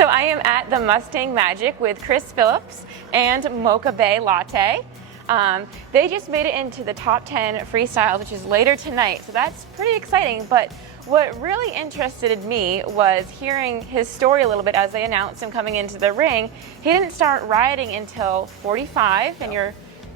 So I am at the Mustang Magic with Chris Phillips and Mocha Bay Latte. They just made it into the top 10 freestyle, which is later tonight, so that's pretty exciting. But what really interested me was hearing his story a little bit as they announced him coming into the ring. He didn't start riding until 45, and you're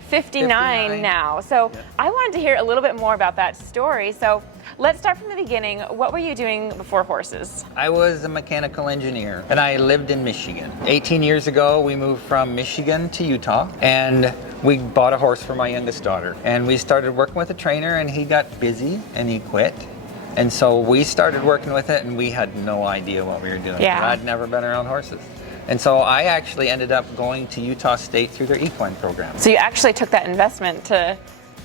59 now. So I wanted to hear a little bit more about that story. So let's start from the beginning. What were you doing before horses? I was a mechanical engineer, and I lived in Michigan. 18 years ago, we moved from Michigan to Utah, and we bought a horse for my youngest daughter. And we started working with a trainer, and he got busy, and he quit. And so we started working with it, and we had no idea what we were doing. Yeah. I'd never been around horses. And so I actually ended up going to Utah State through their equine program. So you actually took that investment to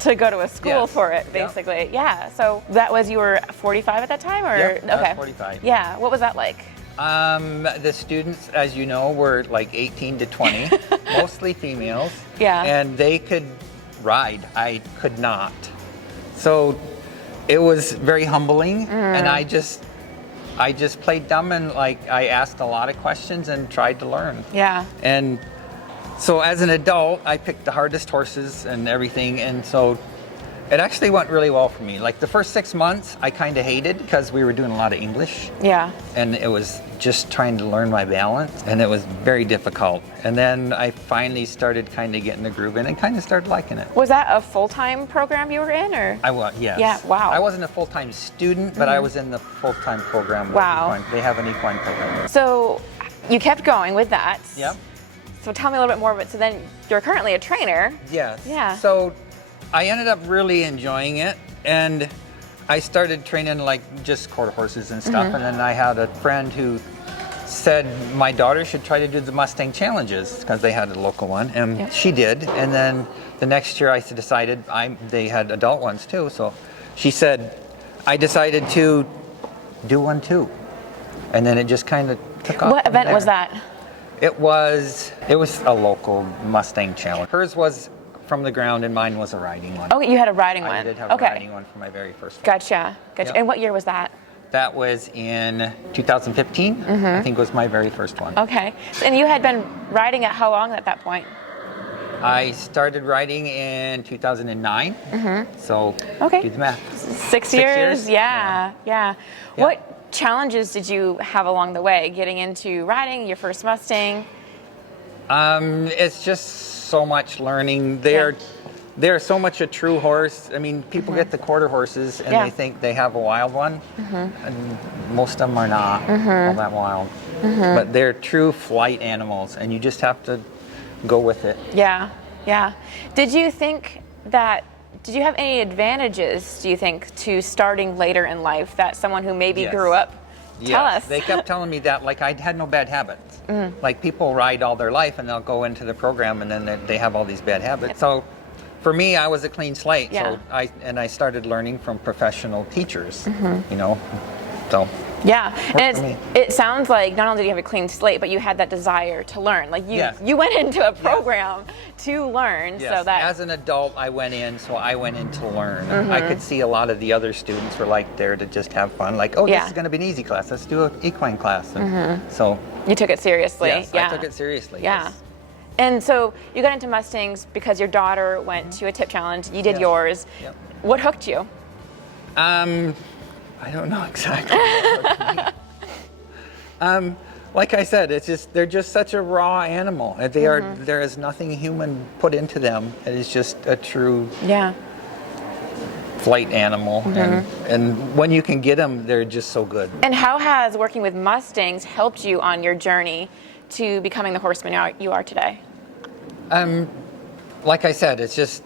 go to a school for it, basically. Yep. Yeah. So that was, you were 45 at that time, or yep, okay, I was 45. Yeah. What was that like? The students, as you know, were like 18 to 20, mostly females. Yeah. And they could ride. I could not. So it was very humbling, and I just played dumb, and like I asked a lot of questions and tried to learn. Yeah. And so as an adult, I picked the hardest horses and everything, and so it actually went really well for me. Like the first 6 months, I kind of hated because we were doing a lot of English. Yeah. And it was just trying to learn my balance, and it was very difficult. And then I finally started kind of getting the groove in and kind of started liking it. Was that a full-time program you were in, or? I was, yes. Yeah, wow. I wasn't a full-time student, but I was in the full-time program. Wow. Equine. They have an equine program. So you kept going with that. Yep. So tell me a little bit more of it. So then you're currently a trainer. Yes. Yeah. So I ended up really enjoying it, and I started training like just quarter horses and stuff, and then I had a friend who said my daughter should try to do the Mustang challenges because they had a local one, and she did. And then the next year I decided they had adult ones too, so she said I decided to do one too, and then it just kind of took off. What event was that? It was a local Mustang challenge. Hers was from the ground, and mine was a riding one. Oh, you had a riding one. I did have a riding one for my very first one. Gotcha. Yep. And what year was that? That was in 2015. I think was my very first one. Okay. And you had been riding it how long at that point? I started riding in 2009. So do the math. 6 years? Yeah. What challenges did you have along the way getting into riding your first Mustang? It's just so much learning. They're so much a true horse. I mean, people get the quarter horses and they think they have a wild one, and most of them are not all that wild. But they're true flight animals, and you just have to go with it. Yeah. Did you have any advantages, do you think, to starting later in life that someone who maybe grew up? Tell us. They kept telling me that, like, I had no bad habits. Like, people ride all their life and they'll go into the program and then they have all these bad habits. So for me, I was a clean slate. Yeah. So I started learning from professional teachers, you know, so. Yeah, and it sounds like not only did you have a clean slate, but you had that desire to learn. Like you went into a program to learn. Yes. So that as an adult, I went in to learn. I could see a lot of the other students were like there to just have fun. Like, oh, this is going to be an easy class. Let's do an equine class. And so you took it seriously. Yes, I took it seriously. Yeah. Yes. And so you got into Mustangs because your daughter went to a tip challenge. You did yours. Yep. What hooked you? I don't know exactly what hooked me. Like I said, they're just such a raw animal. They are. There is nothing human put into them. It is just a true flight animal, and when you can get them, they're just so good. And how has working with Mustangs helped you on your journey to becoming the horseman you are today? Like I said, it's just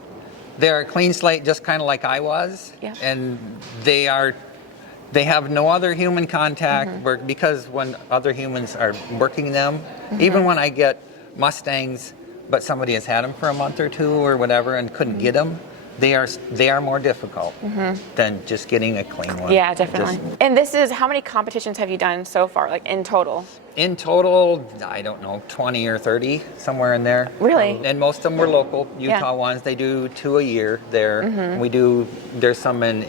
they're a clean slate, just kind of like I was, and they have no other human contact because when other humans are working them, even when I get Mustangs, but somebody has had them for a month or two or whatever and couldn't get them, they are more difficult than just getting a clean one. Yeah, definitely. And this is, how many competitions have you done so far, like in total? In total, I don't know, 20 or 30, somewhere in there. Really? And most of them were local, Utah ones. They do 2 a year there. There's some in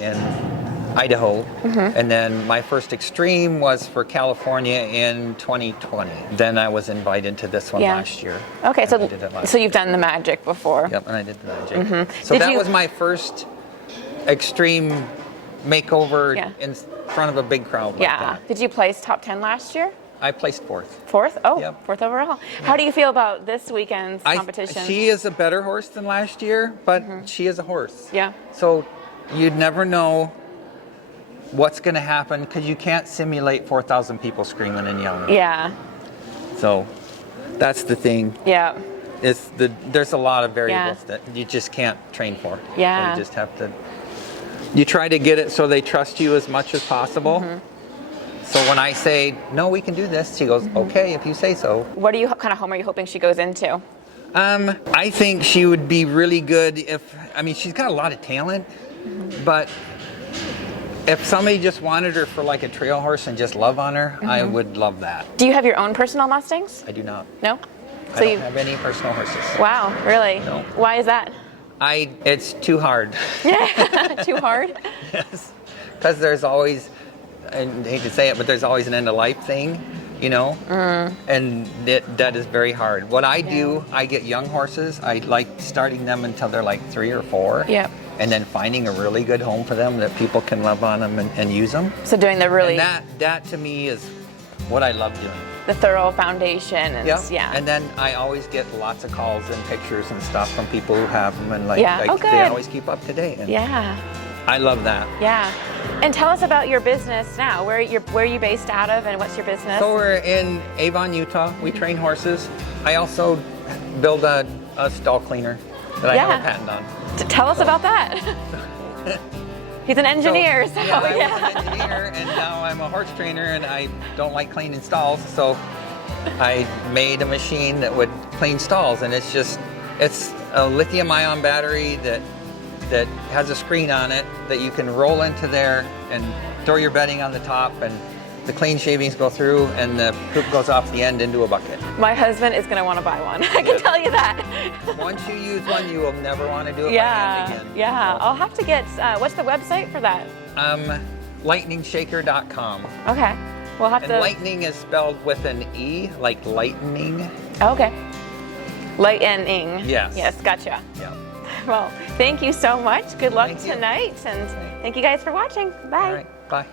Idaho. And then my first extreme was for California in 2020. Then I was invited to this one last year. Okay, And I did it last so you've done the Magic before. Yep, and I did the Magic. So that was my first extreme makeover in front of a big crowd like that. Did you place top 10 last year? I placed fourth. Fourth? Oh, fourth overall. How do you feel about this weekend's competition? She is a better horse than last year, but she is a horse. Yeah. So you'd never know what's going to happen because you can't simulate 4,000 people screaming and yelling. Yeah. So that's the thing. Yeah. There's a lot of variables that you just can't train for. Yeah. So you just have to. You try to get it so they trust you as much as possible. So when I say, no, we can do this, she goes, okay, if you say so. What kind of home are you hoping she goes into? I think she would be really good she's got a lot of talent, but if somebody just wanted her for like a trail horse and just love on her, I would love that. Do you have your own personal Mustangs? I do not. No? I don't have any personal horses. Wow, really? No. Why is that? It's too hard. Yeah, too hard? Yes, because there's always, I hate to say it, but there's always an end of life thing, and that is very hard. What I do, I get young horses. I like starting them until they're like 3 or 4. Yep. And then finding a really good home for them that people can love on them and use them. So doing the really... And that to me is what I love doing. The thorough foundation. And And then I always get lots of calls and pictures and stuff from people who have them, and they always keep up to date. And I love that. Yeah. And tell us about your business now. Where are you based out of, and what's your business? So we're in Avon, Utah. We train horses. I also build a stall cleaner that I have a patent on. Tell us about that. He's an engineer, I'm an engineer, and now I'm a horse trainer, and I don't like cleaning stalls, so I made a machine that would clean stalls, and it's a lithium-ion battery that has a screen on it that you can roll into there and throw your bedding on the top, and the clean shavings go through, and the poop goes off the end into a bucket. My husband is going to want to buy one. I can tell you that. Once you use one, you will never want to do it by hand again. Yeah. I'll have to get, what's the website for that? lightningshaker.com. Okay. We'll have to. Lightning is spelled with an E, like lightning. Okay. Lightning. Yes. Yes, gotcha. Yeah. Well, thank you so much. Good luck tonight, and thank you guys for watching. Bye. All right. Bye.